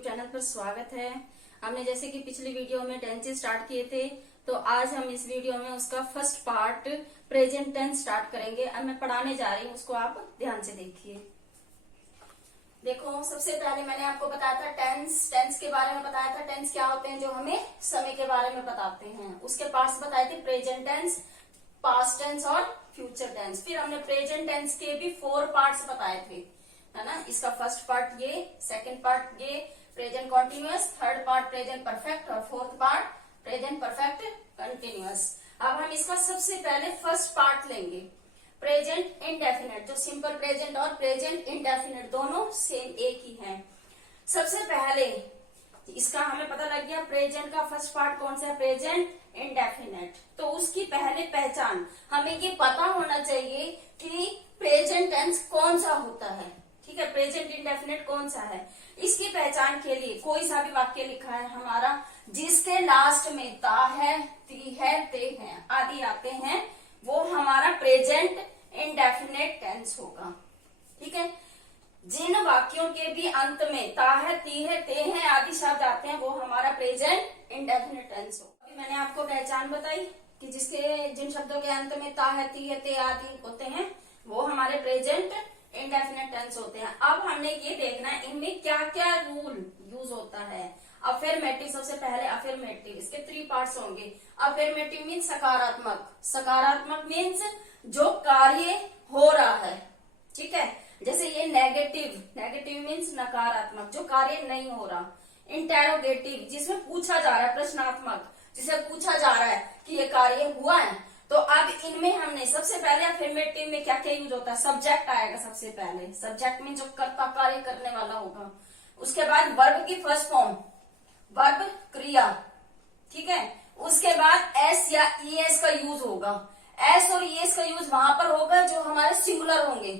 YouTube channel पर स्वागत है। हमने जैसे कि पिछली वीडियो में टेंसेस स्टार्ट किए थे, तो आज हम इस वीडियो में उसका first part present tense start करेंगे। अब मैं पढ़ाने जा रही हूँ, उसको आप ध्यान से देखिए। देखो, सबसे पहले मैंने आपको बताया था टेंस के बारे में बताया था। टेंस क्या होते हैं, जो हमें समय के बारे में बताते हैं। उसके पार्ट्स बताए थे, प्रेजेंट टेंस, पास्ट टेंस और फ्यूचर टेंस। फिर हमने प्रेजेंट टेंस के भी 4 पार्ट्स बताए थे, है ना। इसका फर्स्ट पार्ट ये, सेकंड पार्ट ये present continuous, third part present perfect और fourth part present perfect continuous. अब हम इसका सबसे पहले फर्स्ट पार्ट लेंगे, प्रेजेंट इंडेफिनिट। जो सिंपल प्रेजेंट और प्रेजेंट इंडेफिनिट दोनों सेम एक ही हैं। सबसे पहले इसका हमें पता लग गया प्रेजेंट का फर्स्ट पार्ट कौन सा है, प्रेजेंट इंडेफिनिट। तो उसकी पहले पहचान हमें ये पता होना चाहिए कि प्रेजेंट टेंस कौन सा होता है, ठीक है। प्रेजेंट इंडेफिनिट कौन सा है, इसकी पहचान के लिए कोई सा भी वाक्य लिखा है हमारा जिसके लास्ट में ता है, ती है, ते है आदि आते हैं, वो हमारा प्रेजेंट इंडेफिनिट टेंस होगा, ठीक है। जिन वाक्यों के भी अंत में ता है, ती है, ते है आदि शब्द आते हैं, वो हमारा प्रेजेंट इंडेफिनिट टेंस होगा। अभी मैंने आपको पहचान बताई कि जिन शब्दों के अंत में ता है, ती है, ते आदि होते हैं, वो हमारे प्रेजेंट इंडेफिनिट टेंस होते हैं। अब हमने ये देखना है इनमें क्या क्या रूल यूज होता है। अफर्मेटिव, सबसे पहले अफर्मेटिव, इसके 3 पार्ट्स होंगे। अफर्मेटिव मीन्स सकारात्मक, सकारात्मक मीन्स जो कार्य हो रहा है, ठीक है। जैसे ये नेगेटिव, नेगेटिव मीन्स नकारात्मक, जो कार्य नहीं हो रहा। इंटेरोगेटिव, जिसमें पूछा जा रहा है, प्रश्नात्मक, जिसे पूछा जा रहा है कि ये कार्य हुआ है। तो अब इनमें हमने सबसे पहले अफर्मेटिव में क्या क्या यूज होता है, सब्जेक्ट आएगा सबसे पहले। सब्जेक्ट में जो कर्ता, कार्य करने वाला होगा। उसके बाद वर्ब की फर्स्ट फॉर्म, वर्ब क्रिया, ठीक है। उसके बाद एस या ईएस का यूज होगा। एस और ईएस का यूज वहां पर होगा जो हमारे सिंगुलर होंगे,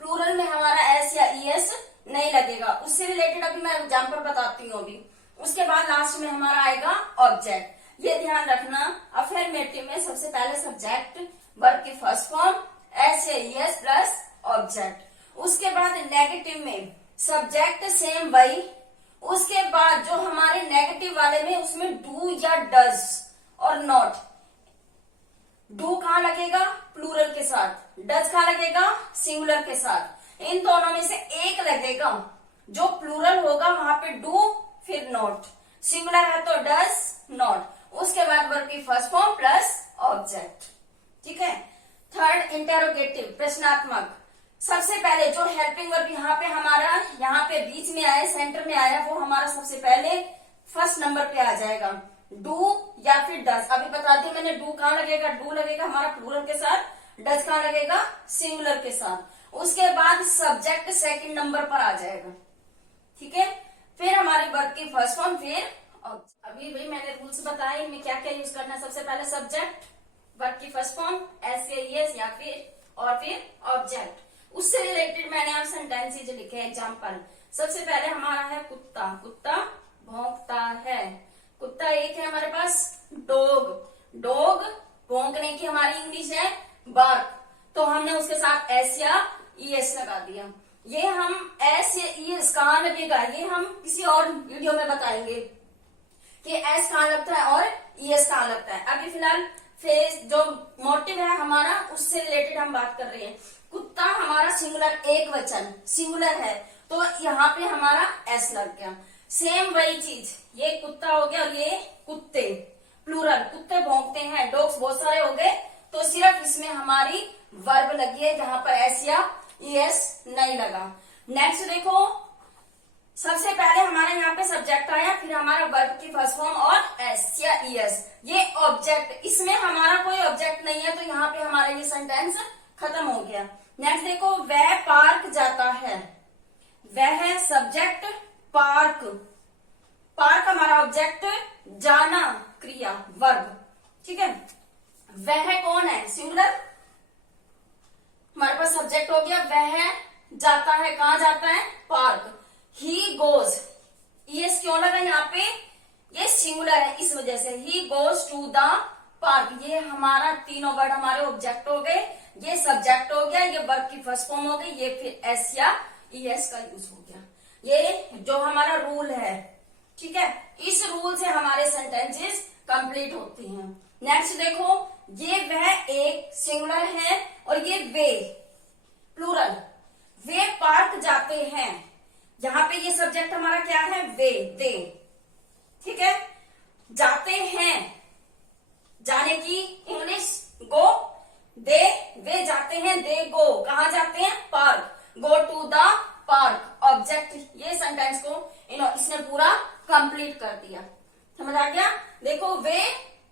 प्लूरल में हमारा एस या ईएस नहीं लगेगा। उससे रिलेटेड अभी मैं एग्जाम्पल बताती हूँ अभी। उसके बाद लास्ट में हमारा आएगा ऑब्जेक्ट। ये ध्यान रखना, अफर्मेटिव में सबसे पहले सब्जेक्ट, वर्ब की फर्स्ट फॉर्म, एस या ईएस प्लस ऑब्जेक्ट। उसके बाद नेगेटिव में सब्जेक्ट सेम वही। उसके बाद जो हमारे नेगेटिव वाले में उसमें डू या डज और नॉट। डू कहाँ लगेगा, प्लूरल के साथ। डज कहाँ लगेगा, सिंगुलर के साथ। इन दोनों में से एक लगेगा, जो प्लूरल होगा वहां पे डू फिर नॉट, सिंगुलर है तो डज नॉट। उसके बाद वर्ब की फर्स्ट फॉर्म प्लस ऑब्जेक्ट, ठीक है। थर्ड इंटेरोगेटिव, प्रश्नात्मक। सबसे पहले जो हेल्पिंग वर्ब यहाँ पे हमारा, यहाँ पे बीच में आया, सेंटर में आया, वो हमारा सबसे पहले फर्स्ट नंबर पे आ जाएगा, डू या फिर डज। अभी बता दी मैंने, डू कहाँ लगेगा, डू लगेगा हमारा प्लूरल के साथ, डज कहाँ लगेगा, सिंगुलर के साथ। उसके बाद सब्जेक्ट सेकंड नंबर पर आ जाएगा, ठीक है। फिर हमारी वर्ब की फर्स्ट फॉर्म, फिर अभी भाई मैंने रूल्स बताए इनमें क्या क्या यूज करना है। सबसे पहले सब्जेक्ट, वर्ब की फर्स्ट फॉर्म, एस या ईएस या फिर ऑब्जेक्ट। उससे रिलेटेड मैंने आप सेंटेंसेज लिखे, एग्जांपल। सबसे पहले हमारा है कुत्ता, कुत्ता भौंकता है। कुत्ता एक है हमारे पास, डॉग, डॉग भौंकने की हमारी इंग्लिश है बार्क, तो हमने उसके साथ एस या ईएस लगा दिया। ये हम एस या ईएस कहाँ लगेगा, ये हम किसी और वीडियो में बताएंगे कि एस कहाँ लगता है और ईएस कहाँ लगता है। अभी फिलहाल फेस जो मोटिव है हमारा, उससे रिलेटेड हम बात कर रहे हैं। कुत्ता हमारा सिंगुलर, एक वचन, सिंगुलर है, तो यहाँ पे हमारा एस लग गया। सेम वही चीज, ये कुत्ता हो गया और ये कुत्ते, प्लूरल, कुत्ते भौंकते हैं, डॉग्स बहुत सारे हो गए, तो सिर्फ इसमें हमारी वर्ब लगी है जहां पर एस या ईएस नहीं लगा। नेक्स्ट देखो, सबसे पहले हमारे यहाँ पे सब्जेक्ट आया, फिर हमारा वर्ब की फर्स्ट फॉर्म और एस या ईएस। ये ऑब्जेक्ट, इसमें हमारा कोई ऑब्जेक्ट नहीं है, तो यहाँ पे हमारा ये सेंटेंस खत्म हो गया। नेक्स्ट देखो, वह पार्क जाता है। वह सब्जेक्ट, पार्क, पार्क हमारा ऑब्जेक्ट, जाना क्रिया, वर्ब, ठीक है। वह कौन है, सिंगुलर, हमारे पास सब्जेक्ट हो गया। वह जाता है, कहाँ जाता है, पार्क। ही गोज, ईएस क्यों लगा यहाँ पे, ये सिंगुलर है इस वजह से। He goes to the park, ये हमारा तीनों वर्ड हमारे ऑब्जेक्ट हो गए। ये सब्जेक्ट हो गया, ये वर्ब की फर्स्ट फॉर्म हो गई, ये फिर एस या ईएस का यूज हो गया। ये जो हमारा रूल है, ठीक है, इस रूल से हमारे सेंटेंसेस कंप्लीट होते हैं। नेक्स्ट देखो, ये वह एक सिंगुलर है और ये वे प्लूरल। वे पार्क जाते हैं, यहाँ पे ये सब्जेक्ट हमारा क्या है, वे, दे, ठीक है। जाते हैं, जाने की इंग्लिश गो, दे, वे जाते हैं, दे गो, कहा जाते हैं, park, go to the park. Object, ये सेंटेंस को इसने पूरा कंप्लीट कर दिया, समझ आ गया। देखो, वे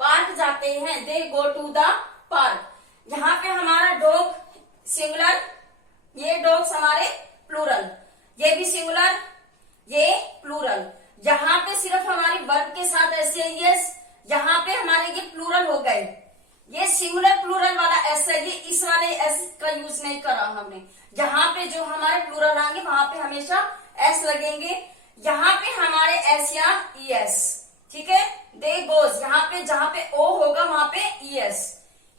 पार्क जाते हैं, दे गो टू द पार्क। यहाँ पे हमारा डॉग सिंगुलर, ये डॉग्स हमारे प्लूरल, ये भी सिंगुलर, ये प्लूरल। यहाँ पे सिर्फ हमारी वर्ब के साथ ऐसे यस, यहाँ पे हमारे ये प्लूरल हो गए। ये सिंगुलर प्लूरल वाला एस है, ये इस वाले एस का यूज नहीं करा हमने। यहाँ पे जो हमारे प्लूरल आएंगे वहां पे हमेशा एस लगेंगे। यहाँ पे हमारे एस या ई एस, ठीक है। दे गोज, यहाँ पे जहां पे ओ होगा वहां पे E S.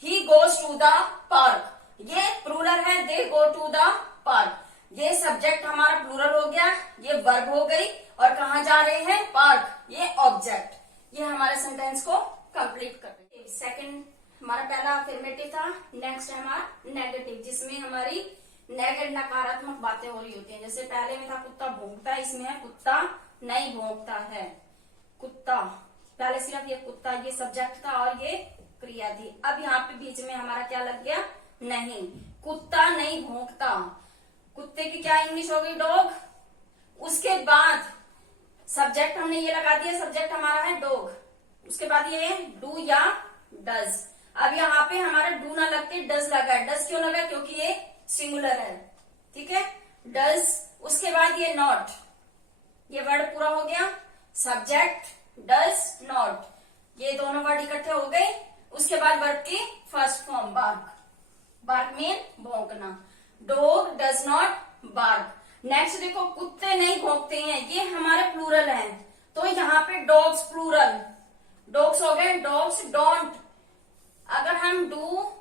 He goes to the park, ये प्लूरल है, they go to the park. ये सब्जेक्ट हमारा प्लूरल हो गया, ये वर्ब हो गई, और कहाँ जा रहे हैं, पार्क, ये ऑब्जेक्ट। ये हमारे सेंटेंस को कंप्लीट कर रहे हैं। सेकंड हमारा पहला अफर्मेटिव था, नेक्स्ट है हमारा नेगेटिव, जिसमें हमारी नेगेटिव नकारात्मक बातें हो रही होती हैं। जैसे पहले में था कुत्ता भौंकता है, इसमें है कुत्ता नहीं भौंकता है। कुत्ता, पहले सिर्फ ये कुत्ता, ये सब्जेक्ट था और ये क्रिया थी। अब यहाँ पे बीच में हमारा क्या लग गया, नहीं, कुत्ता नहीं भौंकता। कुत्ते की क्या इंग्लिश हो गई, डॉग। उसके बाद सब्जेक्ट हमने ये लगा दिया, सब्जेक्ट हमारा है डॉग, उसके बाद ये डू या डज। अब यहाँ पे हमारा डू ना लग के डज लगा है। डज क्यों लगा, क्योंकि ये सिंगुलर है, ठीक है, डज। उसके बाद ये नॉट, ये वर्ड पूरा हो गया, सब्जेक्ट डज नॉट, ये दोनों वर्ड इकट्ठे हो गए। उसके बाद वर्ब की first form bark, bark mean भौंकना। Dog does not bark. Next देखो, कुत्ते नहीं भौंकते हैं, ये हमारे प्लूरल है, तो यहाँ पे डॉग्स प्लूरल, डॉग्स हो गए, डॉग्स डोंट। अगर हम डू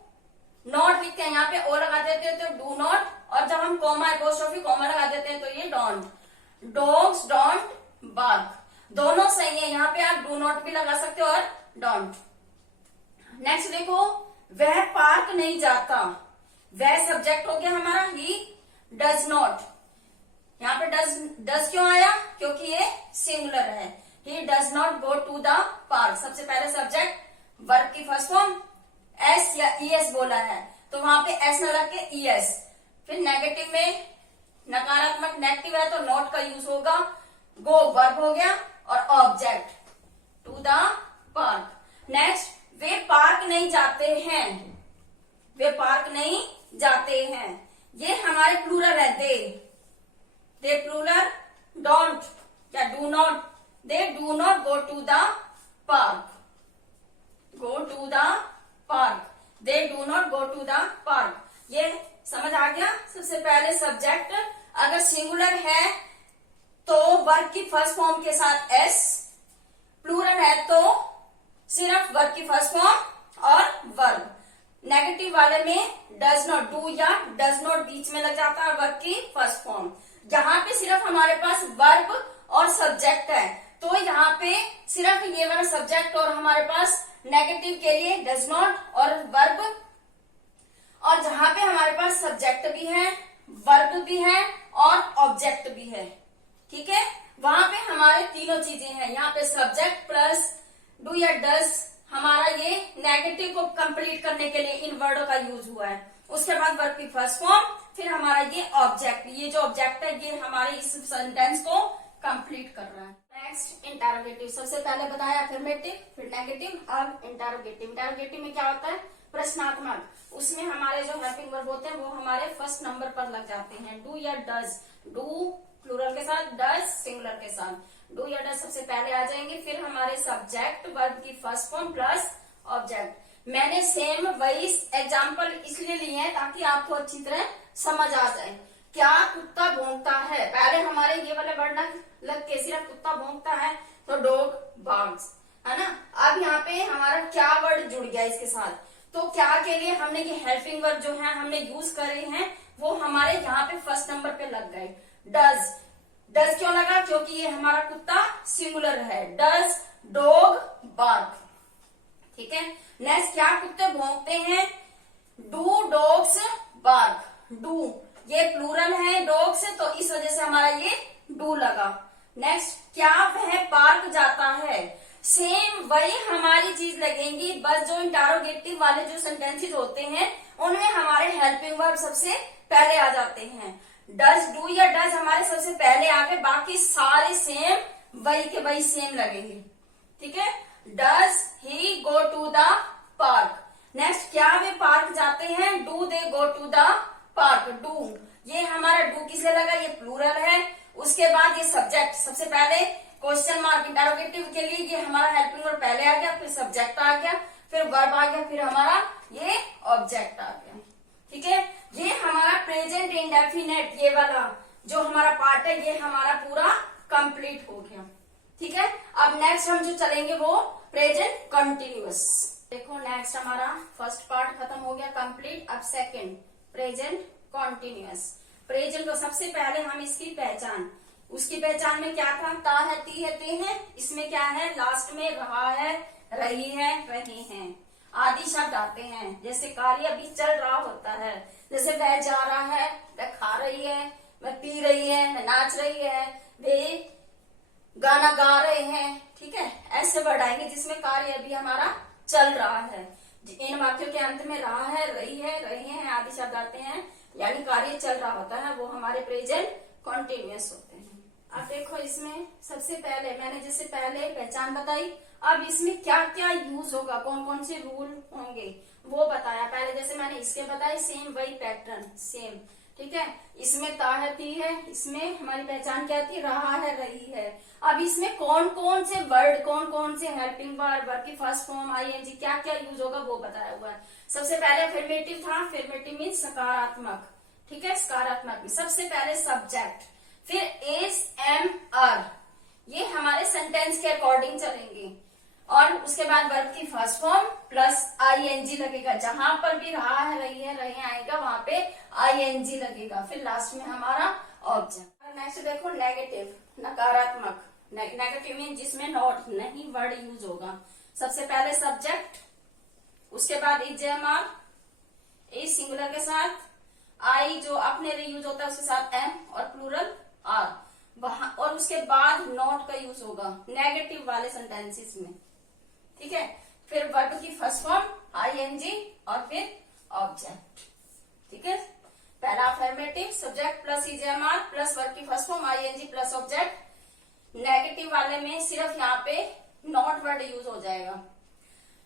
नॉट लिखते हैं, यहाँ पे ओ लगा देते हैं तो डू नॉट, और जब हम कॉमा एपोस्ट्रोफी कॉमा लगा देते हैं तो ये डोंट। डॉग्स डोंट बार्क, दोनों सही है, यहाँ पे आप डू नॉट भी लगा सकते हो और डोंट। नेक्स्ट देखो, वह पार्क नहीं जाता, वह सब्जेक्ट हो गया हमारा, ही डज नॉट। यहाँ पे डज क्यों आया, क्योंकि ये सिंगुलर है। He does not go to the park, सबसे पहले सब्जेक्ट, वर्ब की फर्स्ट फॉर्म एस या ई एस बोला है, तो वहां पे एस न लग के ई एस। फिर नेगेटिव में, नकारात्मक नेगेटिव है तो नॉट का यूज होगा। गो वर्ब हो गया और object to the park. Next, वे पार्क नहीं जाते हैं, वे पार्क नहीं जाते हैं, ये हमारे प्लूरल है, दे प्लूरल, डोंट या do not, they do not go to the park, go to the park, they do not go to the park. ये समझ आ गया। सबसे पहले सब्जेक्ट अगर सिंगुलर है तो वर्ब की फर्स्ट फॉर्म के साथ एस, प्लूरल है तो सिर्फ वर्ब की फर्स्ट फॉर्म और वर्ब। नेगेटिव वाले में डज नॉट, डू या डज नॉट बीच में लग जाता है, वर्ब की फर्स्ट फॉर्म। यहाँ पे सिर्फ हमारे पास वर्ब और सब्जेक्ट है, तो यहाँ पे सिर्फ ये वाला सब्जेक्ट और हमारे पास नेगेटिव के लिए डज नॉट और वर्ब, और जहां पे हमारे पास सब्जेक्ट भी है, वर्ब भी है और ऑब्जेक्ट भी है, ठीक है, वहां पे हमारे तीनों चीजें हैं। यहाँ पे सब्जेक्ट प्लस डू या डज हमारा ये नेगेटिव को कंप्लीट करने के लिए इन वर्डों का यूज हुआ है। उसके बाद वर्ब की फर्स्ट फॉर्म, फिर हमारा ये ऑब्जेक्ट, ये जो ऑब्जेक्ट है ये हमारे इस सेंटेंस को कंप्लीट कर रहा है। नेक्स्ट इंटरोगेटिव, सबसे पहले बताया अफर्मेटिव, फिर नेगेटिव, अब इंटरोगेटिव। इंटरोगेटिव में क्या होता है, प्रश्नात्मक। उसमें हमारे जो हेल्पिंग वर्ब होते हैं वो हमारे फर्स्ट नंबर पर लग जाते हैं। डू या डज, डू प्लूरल के साथ, डज सिंगुलर के साथ। डू या डज सबसे पहले आ जाएंगे, फिर हमारे सब्जेक्ट, वर्ब की फर्स्ट फॉर्म प्लस ऑब्जेक्ट। मैंने सेम वही एग्जाम्पल इसलिए लिए हैं ताकि आपको अच्छी तरह समझ आ जाए। क्या कुत्ता भौंकता है, पहले हमारे ये वाले वर्ड लग के सिर्फ कुत्ता भौंकता है तो डॉग बार्क्स, है ना। अब यहाँ पे हमारा क्या वर्ड जुड़ गया इसके साथ, तो क्या के लिए हमने ये हेल्पिंग वर्ब जो है हमने यूज करे हैं वो हमारे यहाँ पे फर्स्ट नंबर पे लग गए। डज, डज क्यों लगा? क्योंकि ये हमारा कुत्ता सिंगुलर है। Does dog bark. ठीक है। नेक्स्ट, क्या कुत्ते भौंकते हैं? Do dogs bark. डू ये प्लूरल है डॉग्स, तो इस वजह से हमारा ये डू लगा। नेक्स्ट, क्या वह पार्क जाता है? सेम वही हमारी चीज लगेंगी, बस जो इंटरोगेटिव वाले जो सेंटेंसेस होते हैं उनमें हमारे हेल्पिंग वर्ब सबसे पहले आ जाते हैं। डज डू या डज हमारे सबसे पहले आ गए, बाकी सारे सेम वही के वही सेम लगेंगे। ठीक है। Does he go to the park. Next, क्या वे पार्क जाते हैं? Do they go to the park. Do ये हमारा डू किससे लगा? ये प्लूरल है। उसके बाद ये सब्जेक्ट, सबसे पहले क्वेश्चन मार्क इंटरोगेटिव के लिए ये हमारा हेल्पिंग वर्ब पहले आ गया, फिर सब्जेक्ट आ गया, फिर वर्ब आ गया, फिर हमारा ये ऑब्जेक्ट आ गया। ठीक है। ये हमारा प्रेजेंट इंडेफिनेट ये वाला जो हमारा पार्ट है ये हमारा पूरा कंप्लीट हो गया। ठीक है। अब नेक्स्ट हम जो चलेंगे वो प्रेजेंट कंटिन्यूअस। देखो नेक्स्ट हमारा फर्स्ट पार्ट खत्म हो गया कंप्लीट। अब सेकंड प्रेजेंट कंटिन्यूअस। प्रेजेंट तो सबसे पहले हम इसकी पहचान, उसकी पहचान में क्या था? ता है, ती है, ते है। इसमें क्या है? लास्ट में रहा है, रही है, रहे हैं आदि शब्द आते हैं। जैसे कार्य अभी चल रहा होता है, जैसे वह जा रहा है, वह खा रही है, वह पी रही है, वह नाच रही है, वे गाना गा रहे हैं। ठीक है। ऐसे वर्ड आएंगे जिसमें कार्य अभी हमारा चल रहा है। इन वाक्यों के अंत में रहा है, रही है, रहे हैं आदि शब्द आते हैं, यानी कार्य चल रहा होता है, वो हमारे प्रेजेंट कॉन्टिन्यूअस होते हैं। अब देखो इसमें सबसे पहले मैंने जैसे पहले पहचान बताई, अब इसमें क्या क्या यूज होगा, कौन कौन से रूल होंगे वो बताया। पहले जैसे मैंने इसके बताए, सेम वही पैटर्न सेम। ठीक है। इसमें ता है, ती है, इसमें हमारी पहचान क्या थी? रहा है, रही है। अब इसमें कौन कौन से वर्ड, कौन कौन से हेल्पिंग वर्ब, वर्ब की फर्स्ट फॉर्म, आईएनजी, क्या क्या यूज होगा वो बताया हुआ है। सबसे पहले अफर्मेटिव था, अफर्मेटिव मीन सकारात्मक। ठीक है। सकारात्मक में सबसे पहले सब्जेक्ट, फिर एस, एम, आर, ये हमारे सेंटेंस के अकॉर्डिंग चलेंगे। और उसके बाद वर्ब की फर्स्ट फॉर्म प्लस आईएनजी लगेगा। जहां पर भी रहा है, रही है, रहे आएगा वहां पे आईएनजी लगेगा। फिर लास्ट में हमारा ऑब्जेक्ट। नेक्स्ट देखो नेगेटिव, नकारात्मक। नेगेटिव मीन जिसमें नॉट, नहीं वर्ड यूज होगा। सबसे पहले सब्जेक्ट, उसके बाद इजेमआर, ए सिंगुलर के साथ, आई जो अपने लिए यूज होता है उसके साथ एम, और प्लूरल आर वहां, और उसके बाद नॉट का यूज होगा नेगेटिव वाले सेंटेंसेस में। ठीक है। फिर वर्ब की फर्स्ट फॉर्म आईएनजी और फिर ऑब्जेक्ट। ठीक है। पहला affirmative, subject plus is am are plus verb की first form ING plus object. Negative वाले में सिर्फ यहाँ पे नॉट वर्ड यूज हो जाएगा।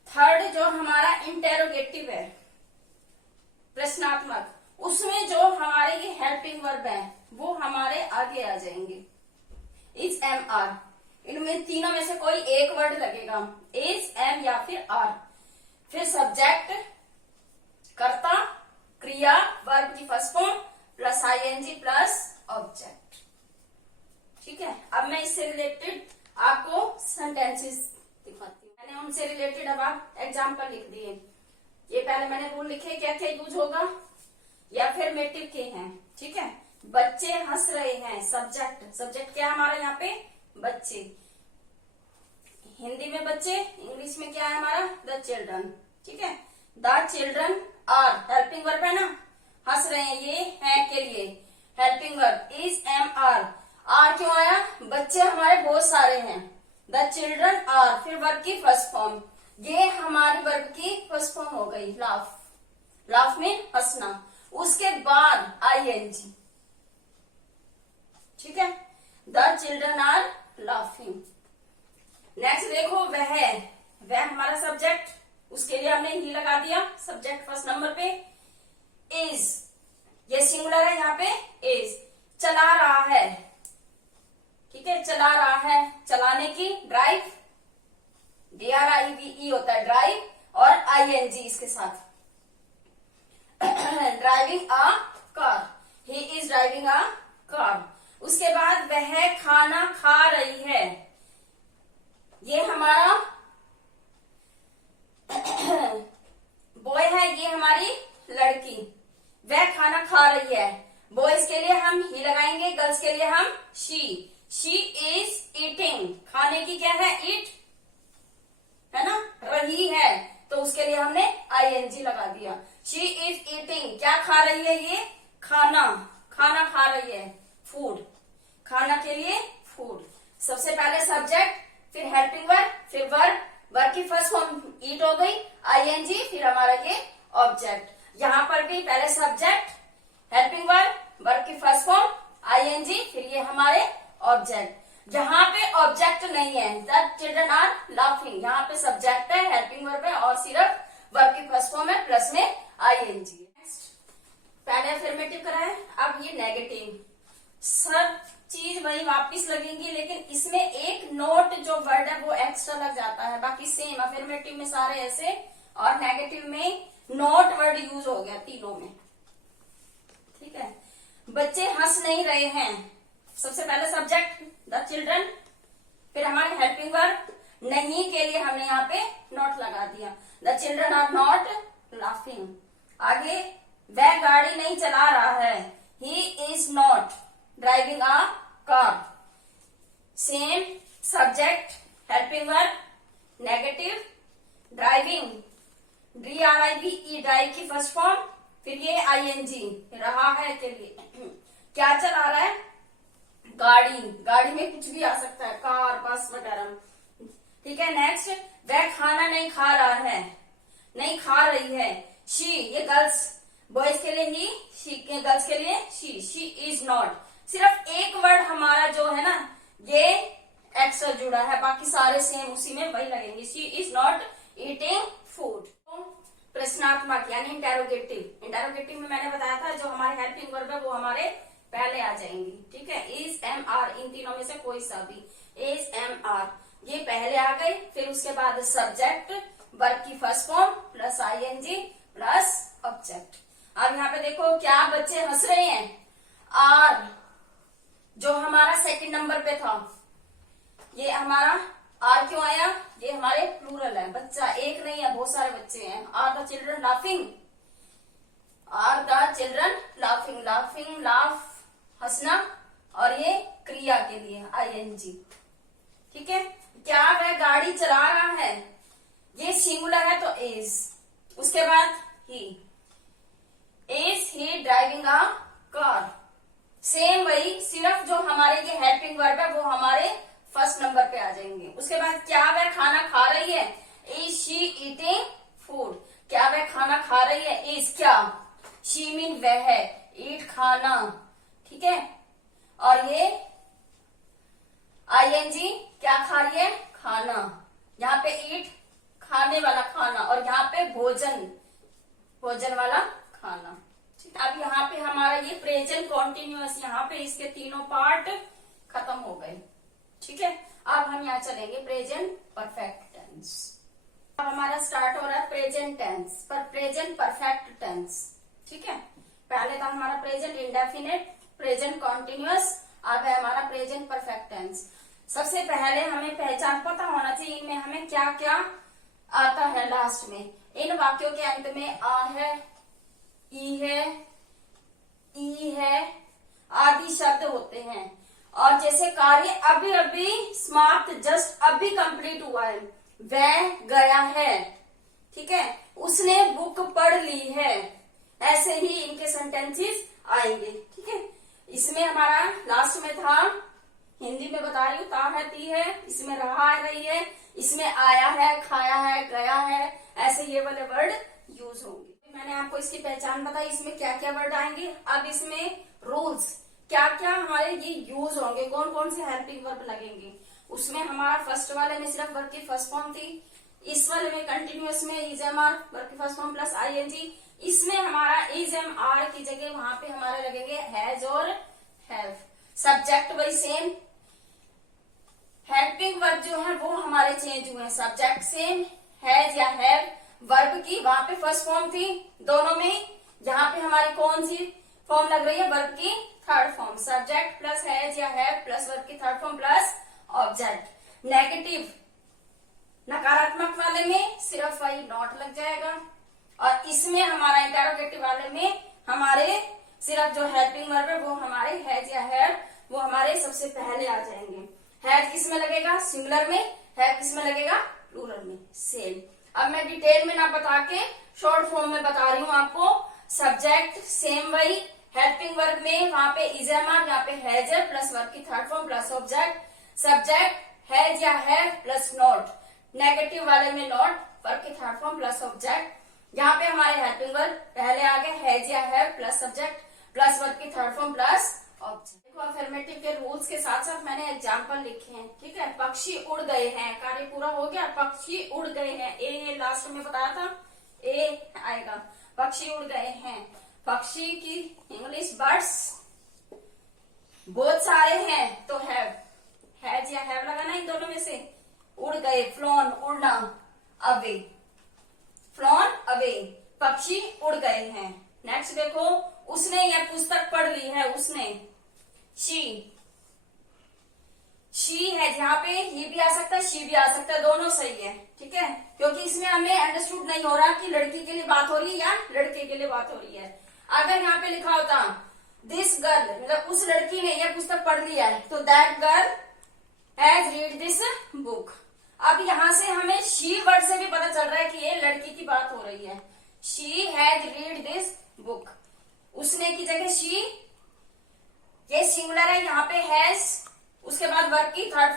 थर्ड जो हमारा इंटेरोगेटिव है, प्रश्नात्मक, उसमें जो हमारे ये हेल्पिंग वर्ब है वो हमारे आगे आ जाएंगे। इज, एम, आर, इनमें तीनों में से कोई एक वर्ड लगेगा, इज, एम या फिर आर। फिर सब्जेक्ट, कर्ता, क्रिया, वर्ब की first form plus ING plus object. ठीक है। अब मैं इससे रिलेटेड आपको सेंटेंसेस दिखाती हूँ। मैंने उनसे रिलेटेड अब आप एग्जाम्पल लिख दिए। ये पहले मैंने रूल लिखे क्या क्या यूज होगा, या फिर अफर्मेटिव के हैं। ठीक है। बच्चे हंस रहे हैं, सब्जेक्ट, सब्जेक्ट क्या हमारा यहाँ पे? बच्चे। हिंदी में बच्चे, इंग्लिश में क्या है हमारा? The children. ठीक है। The children are, helping verb है ना, हंस रहे हैं, ये है के लिए helping verb. Is, am, are क्यों आया? बच्चे हमारे बहुत सारे हैं, द चिल्ड्रन आर। फिर वर्ब की फर्स्ट फॉर्म, ये हमारी वर्ब की फर्स्ट फॉर्म हो गई, लाफ। लाफ में हंसना। उसके बाद आईएनजी। ठीक है। The children are laughing. Next देखो वह हमारा सब्जेक्ट, उसके लिए हमने ही लगा दिया सब्जेक्ट फर्स्ट नंबर पे। इज, ये सिंगुलर है यहाँ पे, इज। चला रहा है, ठीक है, चला रहा है, चलाने की, ड्राइव, DRIVE होता है ड्राइव, और आईएनजी इसके साथ। Driving a car, he is driving a car. उसके बाद वह खाना खा रही है, ये हमारा बॉय है, ये हमारी लड़की। वह खाना खा रही है, बॉयज के लिए हम ही लगाएंगे, गर्ल्स के लिए हम शी। की क्या है, ईट है ना, रही है, तो उसके लिए हमने आईएनजी लगा दिया। शी इज ईटिंग, क्या खा रही है ये, खाना, खाना खा रही है, फूड, खाना के लिए फूड। सबसे पहले सब्जेक्ट, फिर हेल्पिंग वर्ब, फिर वर्ब, वर्ब की फर्स्ट फॉर्म ईट हो गई, आईएनजी, फिर हमारा ये ऑब्जेक्ट। यहां पर भी पहले सब्जेक्ट, हेल्पिंग वर्ब, वर्ब की फर्स्ट फॉर्म आईएनजी, फिर ये हमारे ऑब्जेक्ट। जहां पे ऑब्जेक्ट नहीं है, द चिल्ड्रन आर लाफिंग, यहाँ पे सब्जेक्ट है, हेल्पिंग वर्ब है और सिर्फ वर्ब की फर्स्ट फॉर्म है, प्लस में आईएनजी। पहले अफर्मेटिव करा है, अब ये नेगेटिव। सब चीज वही वापस लगेंगी, लेकिन इसमें एक नोट जो वर्ड है वो एक्स्ट्रा लग जाता है, बाकी सेम। अफर्मेटिव में सारे ऐसे और नेगेटिव में नोट वर्ड यूज हो गया तीनों में, ठीक है। बच्चे हंस नहीं रहे हैं, सबसे पहले सब्जेक्ट द चिल्ड्रन, फिर हमारे हेल्पिंग वर्ब, नहीं के लिए हमने यहाँ पे नॉट लगा दिया, the children are not laughing. आगे वह गाड़ी नहीं चला रहा है, he is not driving a car. Same subject, helping verb, negative, driving, DRIVE, drive की फर्स्ट फॉर्म, फिर ये आईएनजी, रहा है के लिए, क्या चला रहा है, गाड़ी, गाड़ी में कुछ भी आ सकता है, कार, बस वगैरह, ठीक है। नेक्स्ट, वह खाना नहीं खा रहा है, नहीं खा रही है, शी, ये गर्ल्स, बॉयज के लिए ही, शी, गर्ल्स के लिए शी इज नॉट। सिर्फ एक वर्ड हमारा जो है ना ये एक्स्ट्रा जुड़ा है, बाकी सारे सेम उसी में वही लगेंगे, she is not eating food. प्रश्नात्मक यानी इंटेरोगेटिव, इंटेरोगेटिव में मैंने बताया था जो हमारे हेल्पिंग वर्ब है वो हमारे पहले आ जाएंगी, ठीक है। इज, एम, आर, इन तीनों में से कोई सा भी, इज, एम, आर, ये पहले आ गई, फिर उसके बाद सब्जेक्ट, वर्ब की first form plus ING plus object. अब यहाँ पे देखो क्या बच्चे हंस रहे हैं, आर जो हमारा सेकंड नंबर पे था, ये हमारा आर क्यों आया, ये हमारे प्लूरल है, बच्चा एक नहीं है, बहुत सारे बच्चे हैं। Are the children laughing, are the children laughing, laughing, laugh, हंसना, और ये क्रिया के लिए आईएनजी, ठीक है। क्या वह गाड़ी चला रहा है, ये सिंगुलर है तो इज, उसके बाद he, is he driving a car. Same वही, सिर्फ जो हमारे ये हेल्पिंग वर्ब है वो हमारे फर्स्ट नंबर पे आ जाएंगे। उसके बाद क्या वह खाना खा रही है, इज शी ईटिंग फूड, क्या वह खाना खा रही है, इज क्या, शी मीन वह है, ईट खाना, ठीक है। और ये आईएनजी क्या खा रही है, खाना, यहाँ पे ईट खाने वाला खाना, और यहाँ पे भोजन, भोजन वाला खाना, ठीक। अब यहाँ पे हमारा ये प्रेजेंट कॉन्टिन्यूअस, यहाँ पे इसके तीनों पार्ट खत्म हो गए, ठीक है। अब हम यहाँ चलेंगे प्रेजेंट परफेक्ट टेंस। अब हमारा स्टार्ट हो रहा है प्रेजेंट टेंस, पर प्रेजेंट परफेक्ट टेंस, ठीक है। पहले था हमारा प्रेजेंट इंडेफिनिट, प्रेजेंट कॉन्टिन्यूअस, अब है हमारा प्रेजेंट परफेक्ट टेंस। सबसे पहले हमें पहचान पता होना चाहिए इनमें हमें क्या क्या आता है लास्ट में। इन वाक्यों के अंत में आ है, ई है आदि शब्द होते हैं, और जैसे कार्य अभी अभी समाप्त, जस्ट अभी कंप्लीट हुआ है, वह गया है, ठीक है, उसने बुक पढ़ ली है, ऐसे ही इनके सेंटेंसेस आएंगे, ठीक है। इसमें हमारा लास्ट में था, हिंदी में बता रही हूँ, ता है, ती है, इसमें रहा है, रही है, इसमें आया है, खाया है, गया है, ऐसे ये वाले वर्ड यूज होंगे। मैंने आपको इसकी पहचान बताई, इसमें क्या क्या वर्ड आएंगे। अब इसमें रूल्स, क्या क्या हमारे ये यूज होंगे, कौन कौन से हेल्पिंग वर्ब लगेंगे। उसमें हमारा फर्स्ट वाले में सिर्फ वर्ब की फर्स्ट फॉर्म थी, इस वाले में कंटिन्यूअस में इज एम आर, वर्ब की फर्स्ट फॉर्म प्लस आईएनजी। इसमें हमारा इज एम आर की जगह वहां पे हमारे लगेंगे हैज और हैव। सब्जेक्ट वही सेम, हेल्पिंग वर्ब जो है वो हमारे चेंज हुए हैं, सब्जेक्ट सेम, हैज या हैव, वर्ब की वहां पे फर्स्ट फॉर्म थी दोनों में, यहाँ पे हमारी कौन सी फॉर्म लग रही है, वर्ब की third form, subject plus has या हैव प्लस वर्ब की third form plus object. Negative नकारात्मक वाले में सिर्फ वही नॉट लग जाएगा, और इसमें हमारा इंटेरोगेटिव वाले में हमारे सिर्फ जो हेल्पिंग वर्ब है वो हमारे हैज या हैव वो हमारे सबसे पहले आ जाएंगे। हैज किस में लगेगा, सिंगुलर में, हैव किस में लगेगा, प्लूरल में। सेम। अब मैं डिटेल में ना बता के शॉर्ट फॉर्म में बता रही हूँ आपको। सब्जेक्ट सेम वही, हेल्पिंग वर्ब में वहां पे इज एम आर, यहाँ पे हैज है प्लस वर्ब की third form plus object. Subject has या हैव प्लस नॉट, नेगेटिव वाले में नॉट, वर्ब की थर्ड फॉर्म प्लस ऑब्जेक्ट। यहाँ पे हमारे हेल्पिंग वर्ब पहले आ गए, हैज या have plus subject plus verb की थर्ड फॉर्म प्लस ऑब्जेक्ट। देखो अफर्मेटिव के रूल्स के साथ साथ मैंने एग्जाम्पल लिखे हैं, ठीक है। पक्षी उड़ गए हैं, कार्य पूरा हो गया, पक्षी उड़ गए हैं, ए लास्ट में बताया था, ए आएगा। पक्षी उड़ गए हैं, पक्षी की इंग्लिश बर्ड्स बहुत सारे हैं तो हैव, हैज या हैव लगाना इन दोनों में से। उड़ गए, फ्लोन उड़ना, अवे, फ्लोन अवे, पक्षी उड़ गए हैं। नेक्स्ट देखो, उसने यह पुस्तक पढ़ ली है, उसने, शी है, यहाँ पे ही भी आ सकता है, शी भी आ सकता है, दोनों सही है, ठीक है। क्योंकि इसमें हमें अंडरस्टूड नहीं हो रहा कि लड़की के लिए बात हो रही है या लड़के के लिए बात हो रही है। अगर यहाँ पे लिखा होता दिस गर्ल, मतलब उस लड़की ने यह पुस्तक पढ़ लिया है, तो that girl has read this book. अब यहाँ से हमें शी वर्ड से भी पता चल रहा है कि ये लड़की की बात हो रही है। She has read this book, उसने की जगह शी, ये सिंगुलर है, यहाँ पे हैज, उसके बाद वर्ब की थर्ड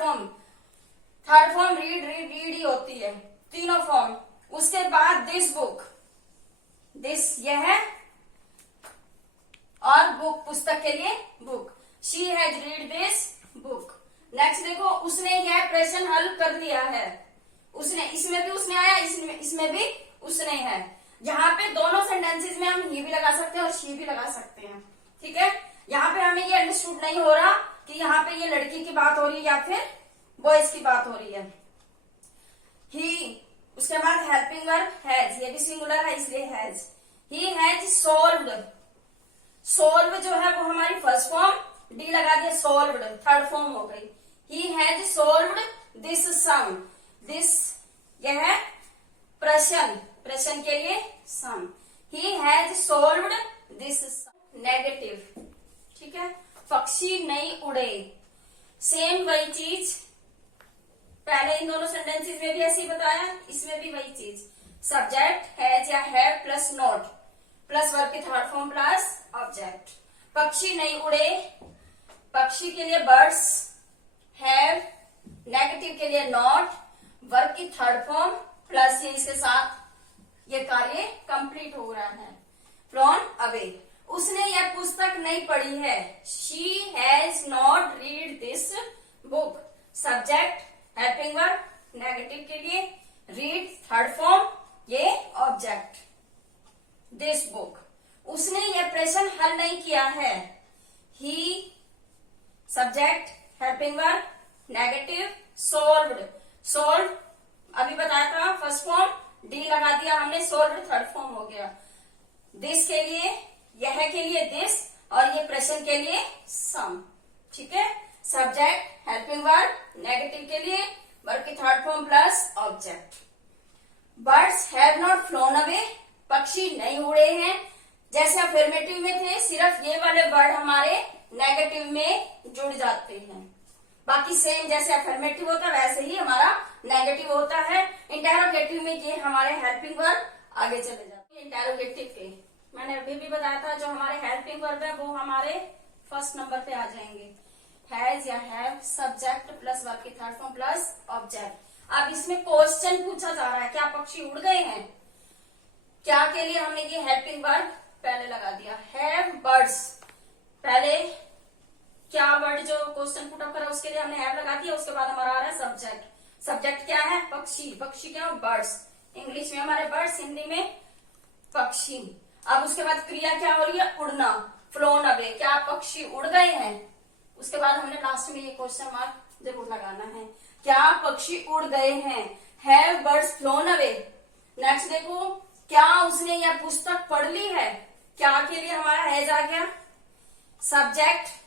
फॉर्म रीड ही होती है, तीनों फॉर्म। उसके बाद दिस बुक, दिस यह है, और बुक पुस्तक के लिए book, she has read this book. Next देखो, उसने यह प्रश्न हल कर लिया है, उसने, इसमें भी उसने आया, इसमें भी उसने है। यहाँ पे दोनों सेंटेंसेस में हम ही भी लगा सकते हैं और शी भी लगा सकते हैं, ठीक है। यहाँ पे हमें ये अंडरस्टूड नहीं हो रहा कि यहाँ पे ये लड़की की बात हो रही है या फिर बॉयज की बात हो रही है। ही, उसके बाद हेल्पिंग वर्ब हैज, ये भी सिंगुलर है इसलिए has. He has solved, solve जो है वो हमारी फर्स्ट फॉर्म, डी लगा दिया, सोल्व्ड थर्ड फॉर्म हो गई। He has solved this sum, this यह है प्रश्न, प्रश्न के लिए sum. He has solved this sum, negative, ठीक है। पक्षी नहीं उड़े, सेम वही चीज, पहले इन दोनों सेंटेंसेस में भी ऐसे ही बताया, इसमें भी वही चीज। सब्जेक्ट हैज या have plus not plus verb की थर्ड फॉर्म प्लस ऑब्जेक्ट। पक्षी नहीं उड़े, पक्षी के लिए बर्ड्स, हैव, नेगेटिव के लिए नॉट, वर्ब की थर्ड फॉर्म प्लस ये इसके साथ ये कार्य कंप्लीट हो रहा है। फ्रॉम अवे, उसने यह पुस्तक नहीं पढ़ी है, she has not read this book. Subject helping verb, negative के लिए रीड थर्ड फॉर्म, ये ऑब्जेक्ट, दिस बुक। उसने यह प्रश्न हल नहीं किया है, he, subject helping verb, negative, solved, solve अभी बताया था फर्स्ट फॉर्म, डी लगा दिया हमने, सोल्व्ड थर्ड फॉर्म हो गया। दिस के लिए, यह के लिए दिस, और ये प्रश्न के लिए सम, ठीक है। सब्जेक्ट हेल्पिंग वर्ब, नेगेटिव के लिए वर्ब की third form plus object. Birds have not phloem away, पक्षी नहीं उड़े हैं। जैसे अफर्मेटिव में थे, सिर्फ ये वाले वर्ड हमारे नेगेटिव में जुड़ जाते हैं, बाकी सेम जैसे अफर्मेटिव होता है वैसे ही हमारा नेगेटिव होता है। इंटेरोगेटिव में ये हमारे हेल्पिंग वर्ब आगे चले जाते हैं। इंटेरोगेटिव के मैंने अभी भी बताया था, जो हमारे हेल्पिंग वर्ब है वो हमारे फर्स्ट नंबर पे आ जाएंगे, हैज या हैव, सब्जेक्ट प्लस वर्ब की थर्ड फॉर्म प्लस ऑब्जेक्ट। अब इसमें क्वेश्चन पूछा जा रहा है, क्या पक्षी उड़ गए हैं, क्या के लिए हमने ये हेल्पिंग वर्ब पहले लगा दिया, हैव बर्ड्स, पहले क्या वर्ड जो क्वेश्चन पुट अप करा उसके लिए हमने हैव लगा दिया, उसके बाद हमारा आ रहा है सब्जेक्ट। सब्जेक्ट क्या है, पक्षी, पक्षी क्या, बर्ड्स, इंग्लिश में हमारे बर्ड्स, हिंदी में पक्षी। अब उसके बाद क्रिया क्या हो रही है, उड़ना, फ्लोन अवे, क्या पक्षी उड़ गए हैं। उसके बाद हमने लास्ट में ये क्वेश्चन मार्क जरूर लगाना है, क्या पक्षी उड़ गए हैं, have birds phloem away. Next देखो, क्या उसने यह पुस्तक पढ़ ली है, क्या के लिए हमारा हैज आ गया, सब्जेक्ट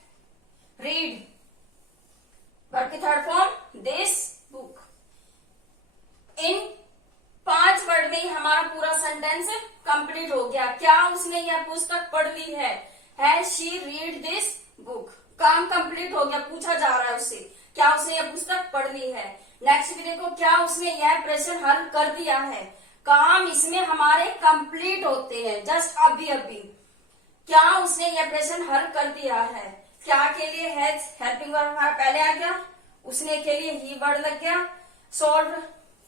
रीड, वर्ब की third form this book. In 5 word में ही हमारा पूरा सेंटेंस कंप्लीट हो गया। क्या उसने यह पुस्तक पढ़ ली है शी रीड दिस बुक, काम कंप्लीट हो गया। पूछा जा रहा है उससे क्या उसने यह पुस्तक पढ़ ली है। नेक्स्ट भी देखो, क्या उसने यह प्रश्न हल कर दिया है। काम इसमें हमारे कंप्लीट होते हैं जस्ट अभी अभी। क्या उसने यह प्रश्न हल कर दिया है, क्या के लिए है हेल्पिंग वर्ब हमारा पहले आ गया, उसने के लिए ही वर्ड लग गया, सॉल्व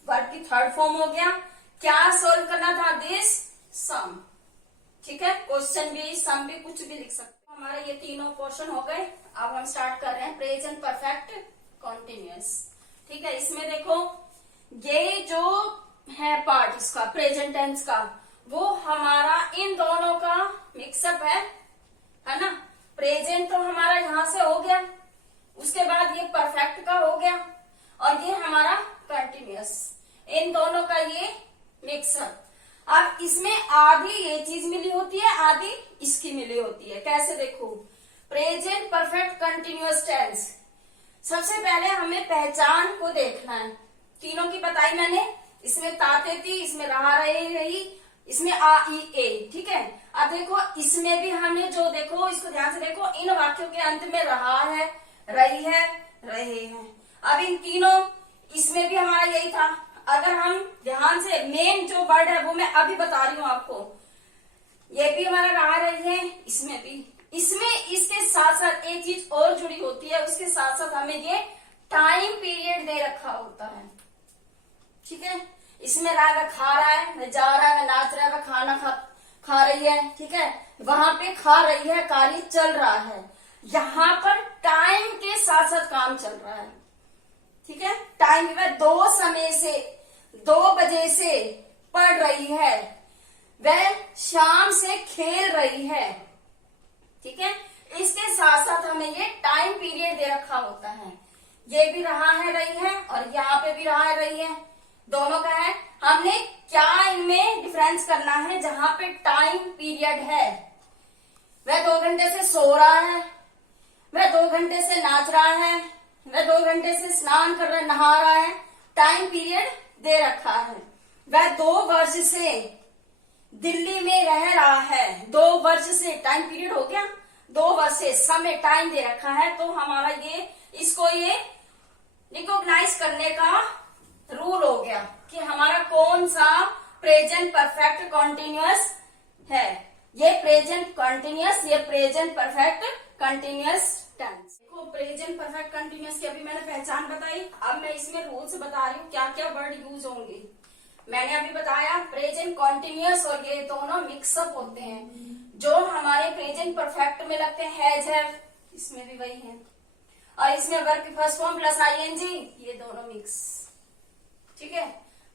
वर्ब की थर्ड फॉर्म हो गया। क्या सॉल्व करना था, दिस सम। ठीक है, क्वेश्चन भी सम भी कुछ भी लिख सकते हैं। हमारे ये तीनों पोर्शन हो गए। अब हम स्टार्ट कर रहे हैं प्रेजेंट परफेक्ट कॉन्टिन्यूअस। ठीक है, इसमें देखो ये जो है पार्ट इसका प्रेजेंट टेंस का, वो हमारा इन दोनों का मिक्सअप है ना। प्रेजेंट तो हमारा यहां से हो गया, उसके बाद ये परफेक्ट का हो गया, और ये हमारा कंटिन्यूअस, इन दोनों का ये मिक्सअप। अब इसमें आधी ये चीज मिली होती है, आधी इसकी मिली होती है। कैसे देखो, प्रेजेंट परफेक्ट कंटिन्यूअस टेंस, सबसे पहले हमें पहचान को देखना है। तीनों की बताई मैंने, इसमें ताते थी, इसमें रहा रही, इसमें आ ई ए। ठीक है, अब देखो इसमें भी हमने जो देखो, इसको ध्यान से देखो, इन वाक्यों के अंत में रहा है, रही है, रहे हैं। अब इन तीनों, इसमें भी हमारा यही था। अगर हम ध्यान से, मेन जो वर्ड है वो मैं अभी बता रही हूँ आपको, ये भी हमारा रहा रही है, इसमें भी। इसमें इसके साथ साथ एक चीज और जुड़ी होती है, उसके साथ साथ हमें ये टाइम पीरियड दे रखा होता है। ठीक है, इसमें रहा है, खा रहा है, वह जा रहा है, वह नाच रहा है, वह खाना खा रही है। ठीक है, वहां पे खा रही है, कार्य चल रहा है। यहाँ पर टाइम के साथ साथ काम चल रहा है। ठीक है, टाइम में 2 बजे से पढ़ रही है, वह शाम से खेल रही है। ठीक है, इसके साथ साथ हमें ये टाइम पीरियड दे रखा होता है। ये भी रहा है, रही है, और यहाँ पे भी रहा है, रही है, दोनों का है। हमने क्या इनमें डिफरेंस करना है, जहां पे टाइम पीरियड है, वह 2 घंटे से सो रहा है, वह 2 घंटे से नाच रहा है, वह 2 घंटे से स्नान कर रहा है, नहा रहा है, टाइम पीरियड दे रखा है। वह 2 वर्ष से दिल्ली में रह रहा है, 2 वर्ष से टाइम पीरियड हो गया, 2 वर्ष से समय टाइम दे रखा है। तो हमारा ये, इसको ये रिकॉग्नाइज करने का रूल हो गया कि हमारा कौन सा प्रेजेंट परफेक्ट कॉन्टिन्यूअस है। ये प्रेजेंट कॉन्टिन्यूअस, ये प्रेजेंट परफेक्ट कंटिन्यूअस टेंस। देखो प्रेजेंट परफेक्ट कंटिन्यूअस की अभी मैंने पहचान बताई। अब मैं इसमें रूल्स बता रही हूँ क्या क्या वर्ड यूज होंगे। मैंने अभी बताया प्रेजेंट कॉन्टिन्यूअस और ये दोनों मिक्सअप होते हैं। जो हमारे प्रेजेंट परफेक्ट में लगते हैं हैज हैव, इसमें भी वही है, और इसमें वर्ब की फर्स्ट फॉर्म प्लस आईएनजी, ये दोनों मिक्स। ठीक है,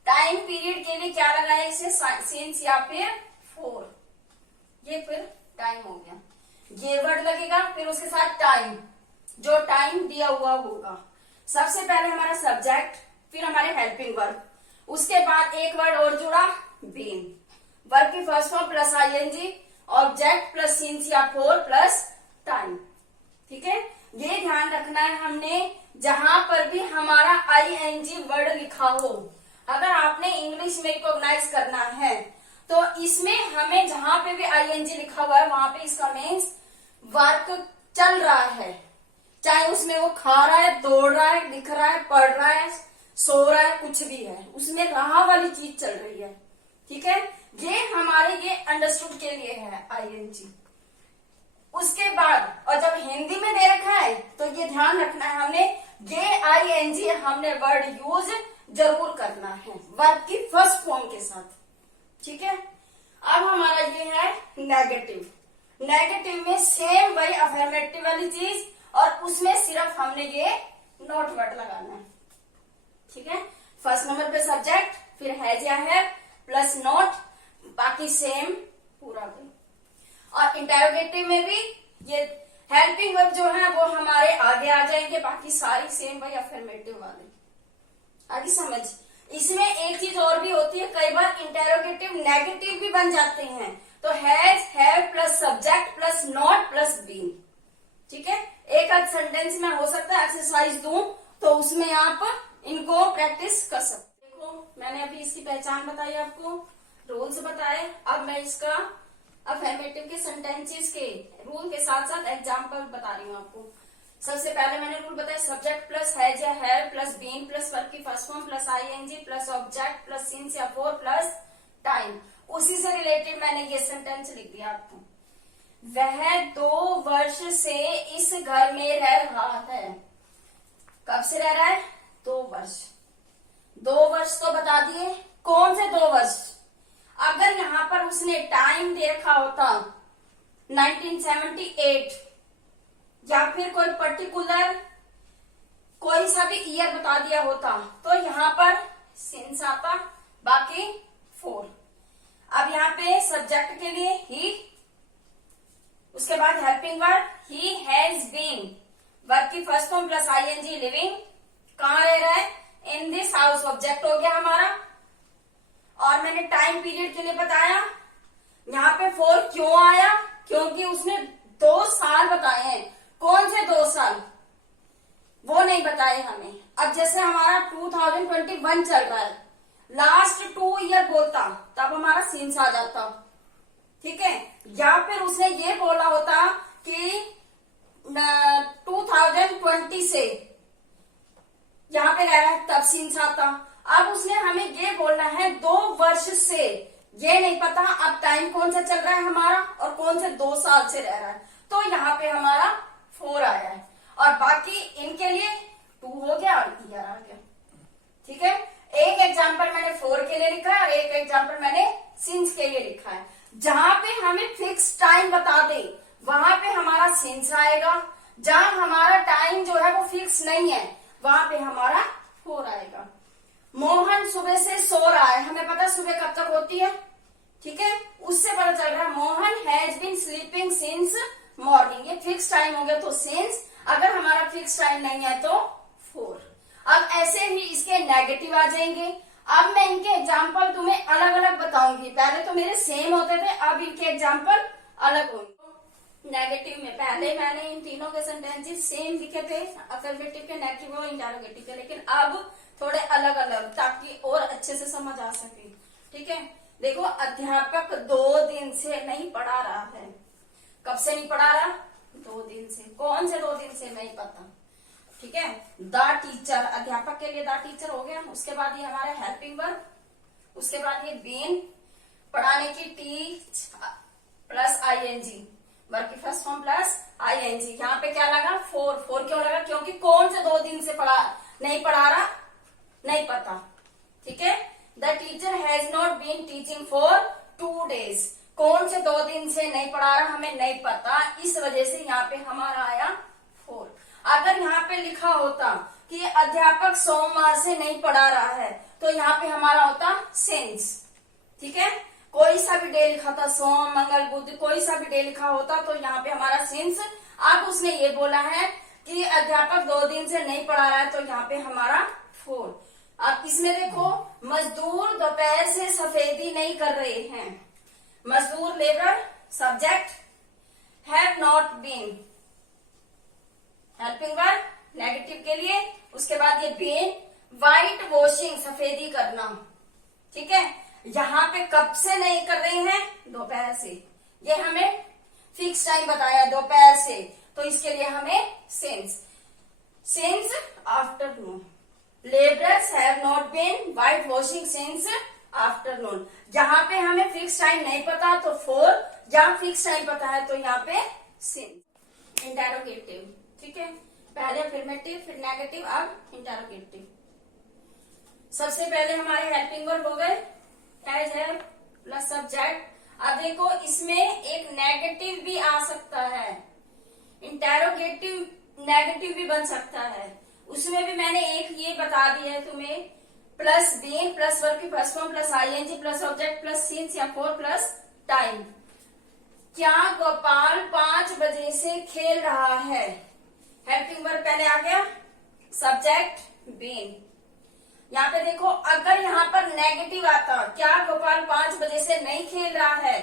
टाइम पीरियड के लिए क्या लगाया, इसे सिंस या फिर फॉर, ये फिर टाइम हो गया। ये वर्ड लगेगा, फिर उसके साथ टाइम, जो टाइम दिया हुआ होगा। सबसे पहले हमारा सब्जेक्ट, फिर हमारे हेल्पिंग वर्ब, उसके बाद एक वर्ड और जुड़ा बीन, वर्ब की first form plus ING, object plus since या फॉर प्लस टाइम। ठीक है, ये ध्यान रखना है हमने, जहां पर भी हमारा आईएनजी वर्ड लिखा हो, अगर आपने इंग्लिश में रिकॉग्नाइज करना है तो इसमें हमें जहां पे भी आईएनजी लिखा हुआ है वहां पे इसका मीन्स वर्क चल रहा है, चाहे उसमें वो खा रहा है, दौड़ रहा है, लिख रहा है, पढ़ रहा है, सो रहा है, कुछ भी है, उसमें रहा वाली चीज चल रही है। ठीक है, ये हमारे ये अंडरस्टूड के लिए है आईएनजी। उसके बाद और जब हिंदी में दे रखा है तो ये ध्यान रखना है हमने, ये आईएनजी हमने वर्ड यूज जरूर करना है वर्ब की फर्स्ट फॉर्म के साथ। ठीक है, अब हमारा ये है नेगेटिव। नेगेटिव में सेम वही अफर्मेटिव वाली चीज, और उसमें सिर्फ हमने ये नोट वर्ड लगाना है। ठीक है, फर्स्ट नंबर पे सब्जेक्ट, फिर हैज या है प्लस नोट, बाकी सेम पूरा भी। और इंटेरोगेटिव में भी ये हेल्पिंग वर्ब जो है वो हमारे आगे आ जाएंगे, बाकी सारी सेम वही अफर्मेटिव वाले। आगे समझ। इसमें एक चीज और भी होती है, कई बार इंटेरोगेटिव नेगेटिव भी बन जाते हैं, तो has, have plus subject plus not plus been. ठीक है, एक आध सेंटेंस में हो सकता है एक्सरसाइज दूं तो उसमें आप इनको प्रैक्टिस कर सकते। देखो मैंने अभी इसकी पहचान बताई आपको, रूल्स बताए, अब मैं इसका अफर्मेटिव के सेंटेंसेस के रूल के साथ साथ एग्जाम्पल बता रही हूँ आपको। सबसे पहले मैंने रूल बताया, सब्जेक्ट प्लस हैज या have plus been plus verb की first form plus ING plus object plus since या फॉर प्लस टाइम। उसी से रिलेटेड मैंने ये सेंटेंस लिख दिया आपको। वह 2 वर्ष से इस घर में रह रहा है। कब से रह रहा है? 2 वर्ष। 2 वर्ष तो बता दिए, कौन से 2 वर्ष? अगर यहां पर उसने टाइम दे रखा होता 1978 या फिर कोई पर्टिकुलर कोई सा भी ईयर बता दिया होता तो यहां पर सिंस आता, बाकी 4। अब यहाँ पे सब्जेक्ट के लिए ही, उसके बाद हेल्पिंग वर्ब ही हैज बीन, वर्ब की first form plus ING living, कहां रह रहा है? इन दिस हाउस, ऑब्जेक्ट हो गया हमारा। और मैंने टाइम पीरियड के लिए बताया, यहाँ पे 4 क्यों आया? क्योंकि उसने 2 साल बताए हैं। कौन से 2 साल? वो नहीं बताए हमें। अब जैसे हमारा 2021 चल रहा है, लास्ट 2 ईयर बोलता तब हमारा सिंस आ जाता, ठीक है। या फिर उसने ये बोला होता कि 2020 से यहाँ पे रह रहा है तब सिंस आता। अब उसने हमें ये बोलना है 2 वर्ष से, ये नहीं पता अब टाइम कौन सा चल रहा है हमारा और कौन से 2 साल से रह रहा है, तो यहाँ पे हमारा 4 आया है। और बाकी इनके लिए 2 हो गया और ईयर आ गया, ठीक है। एक एग्जाम्पल मैंने 4 के लिए लिखा है और एक एग्जाम्पल मैंने सिंस के लिए लिखा है। जहां पे हमें फिक्स टाइम बता दे वहां पे हमारा सिंस आएगा, जहां हमारा टाइम जो है वो फिक्स नहीं है वहां पे हमारा 4 आएगा। मोहन सुबह से सो रहा है, हमें पता है सुबह कब तक होती है, ठीक है। उससे पता चल रहा है Mohan has been sleeping since morning, ये फिक्स टाइम हो गया तो सिंस, अगर हमारा फिक्स टाइम नहीं है तो 4। अब ऐसे ही इसके नेगेटिव आ जाएंगे। अब मैं इनके एग्जाम्पल तुम्हें अलग अलग बताऊंगी, पहले तो मेरे सेम होते थे, अब इनके एग्जाम्पल अलग होंगे। नेगेटिव में पहले मैंने इन तीनों के सेंटेंसेस सेम लिखे थे, अफर्मेटिव के, नेगेटिव और इंटरोगेटिव के, लेकिन अब थोड़े अलग अलग ताकि और अच्छे से समझ आ सके, ठीक है। देखो, अध्यापक 2 दिन से नहीं पढ़ा रहा है। कब से नहीं पढ़ा रहा? 2 दिन से। कौन से 2 दिन से? नहीं पता, ठीक है। द टीचर, अध्यापक के लिए द टीचर हो गया। उसके बाद ये हमारा हेल्पिंग वर्ब, उसके बाद ये बीन, पढ़ाने की, टीच प्लस आईएनजी, वर्ब की फर्स्ट फॉर्म प्लस आईएनजी। यहाँ पे क्या लगा? 4 क्यों लगा? क्योंकि कौन से 2 दिन से नहीं पढ़ा रहा, नहीं पता, ठीक है। The teacher has not been teaching for 2 days, कौन से 2 दिन से नहीं पढ़ा रहा हमें नहीं पता, इस वजह से यहाँ पे हमारा आया 4। अगर यहाँ पे लिखा होता कि अध्यापक सोमवार से नहीं पढ़ा रहा है तो यहाँ पे हमारा होता सिंस, ठीक है। कोई सा भी डे लिखा था, सोम मंगल बुध, कोई सा भी डे लिखा होता तो यहाँ पे हमारा सिंस। अब उसने ये बोला है कि अध्यापक 2 दिन से नहीं पढ़ा रहा है तो यहाँ पे हमारा 4। अब इसमें देखो, मजदूर दोपहर से सफेदी नहीं कर रहे हैं। मजदूर labour, subject have not been, helping verb negative के लिए, उसके बाद ये बीन, व्हाइट वॉशिंग सफेदी करना, ठीक है। यहाँ पे कब से नहीं कर रहे हैं? दोपहर से। ये हमें फिक्स टाइम बताया दोपहर से, तो इसके लिए हमें since afternoon. Labourers have not been whitewashing since afternoon. यहाँ पे हमें फिक्स टाइम नहीं पता तो 4, जहाँ फिक्स टाइम पता है तो यहाँ पे सिंस। इंटरोगेटिव, ठीक है। पहले अफर्मेटिव, फिर नेगेटिव, अब इंटरोगेटिव। सबसे पहले हमारे हेल्पिंग वर्ब हो गए हैज है प्लस सब्जेक्ट। अब देखो, इसमें एक नेगेटिव भी आ सकता है, इंटरोगेटिव नेगेटिव भी बन सकता है। उसमें भी मैंने एक ये बता दिया है तुम्हें, प्लस बीन प्लस वर्ब की first form plus ING plus object plus since या 4 प्लस टाइम। क्या गोपाल 5 बजे से खेल रहा है? हेल्पिंग वर्ब पहले आ गया, सब्जेक्ट बीन। यहाँ पे देखो, अगर यहाँ पर नेगेटिव आता, क्या गोपाल 5 बजे से नहीं खेल रहा है,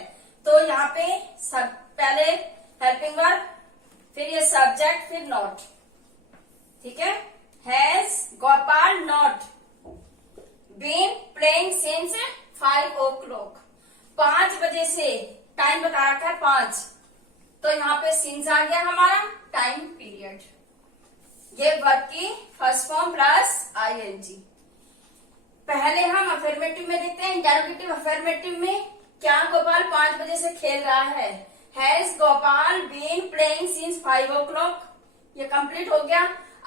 तो यहाँ पे पहले हेल्पिंग वर्ब, फिर ये सब्जेक्ट, फिर नॉट, ठीक है। Has Gopal not been playing since 5 o'clock, 5 बजे से टाइम बता रखा है 5, तो यहाँ पे सिंस आ गया हमारा टाइम पीरियड, ये वर्ब की फर्स्ट फॉर्म प्लस आईएनजी। पहले हम अफर्मेटिव में देखते हैं। इंटरोगेटिव अफर्मेटिव में क्या गोपाल 5 बजे से खेल रहा है? Has Gopal been playing since 5 o'clock? ये कंप्लीट हो गया।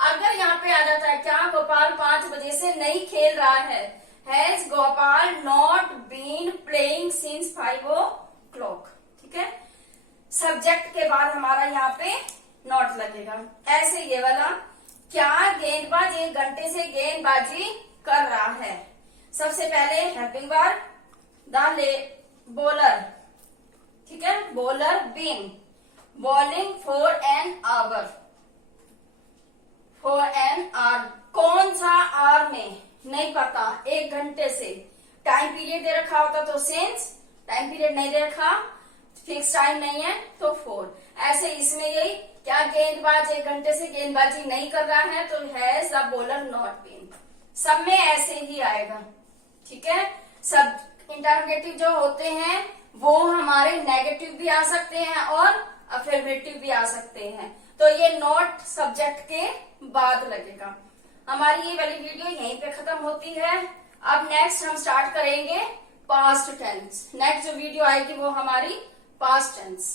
अगर यहाँ पे आ जाता है क्या गोपाल 5 बजे से नहीं खेल रहा है? Has Gopal not been playing since 5 o'clock। ठीक है, सब्जेक्ट के बाद हमारा यहाँ पे नॉट लगेगा। ऐसे ये वाला, क्या गेंदबाज 1 घंटे से गेंदबाजी कर रहा है? सबसे पहले हेल्पिंग वर्ब द बॉलर, ठीक है, bowler been bowling for an hour, for an hour. कौन सा आवर में नहीं पता, 1 घंटे से। टाइम पीरियड दे रखा होता तो सिंस, टाइम पीरियड नहीं दे रखा, फिक्स टाइम नहीं है तो फॉर। ऐसे इसमें यही, क्या गेंदबाज 1 घंटे से गेंदबाजी नहीं कर रहा है तो has the bowler not been. सब में ऐसे ही आएगा। ठीक है, सब इंटरोगेटिव जो होते हैं वो हमारे नेगेटिव भी आ सकते हैं और अफर्मेटिव भी आ सकते हैं। तो ये नॉट सब्जेक्ट के बाद लगेगा। हमारी ये वाली वीडियो यहीं पे खत्म होती है। अब नेक्स्ट हम स्टार्ट करेंगे पास्ट टेंस। नेक्स्ट जो वीडियो आएगी वो हमारी पास्ट टेंस।